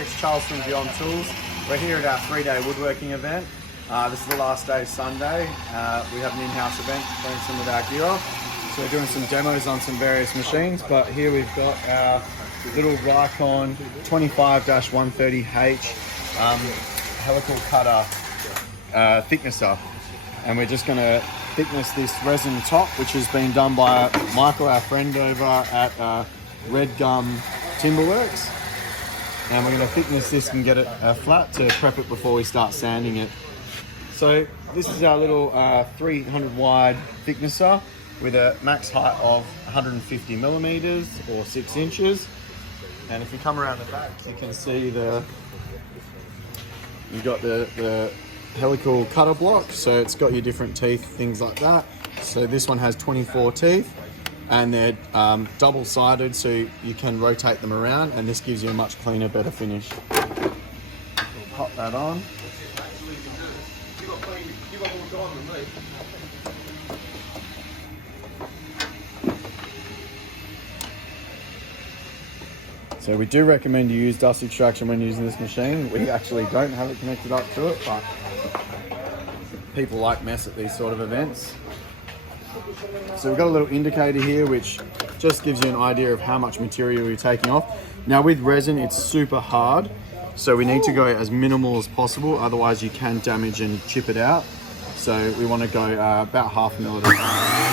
It's Charles from Beyond Tools. We're here at our 3-day woodworking event. This is the last day, Sunday. We have an in-house event showing some of our gear off. So we're doing some demos on some various machines, but here we've got our little RIKON 25-140H helical cutter thicknesser. And we're just going to thickness this resin top, which has been done by Michael, our friend over at Red Gum Timberworks. And we're going to thickness this and get it flat to prep it before we start sanding it. So this is our little 300 wide thicknesser with a max height of 150 millimeters or 6 inches. And if you come around the back, you can see you've got the helical cutter block. So it's got your different teeth, things like that. So this one has 24 teeth. And they're double-sided, so you can rotate them around, and this gives you a much cleaner, better finish. We'll pop that on. So we do recommend you use dust extraction when using this machine. We actually don't have it connected up to it, but people like mess at these sort of events. So we've got a little indicator here which just gives you an idea of how much material you're taking off. Now with resin, it's super hard, so we need to go as minimal as possible, otherwise you can damage and chip it out. So we want to go about 1/2 mil at a time.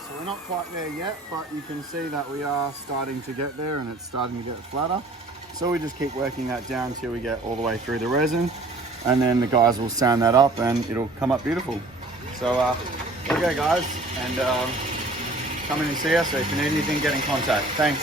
So we're not quite there yet, but you can see that we are starting to get there and it's starting to get flatter. So we just keep working that down till we get all the way through the resin, and then the guys will sand that up and it'll come up beautiful. So okay guys, and come in and see us. So if you need anything, get in contact. Thanks.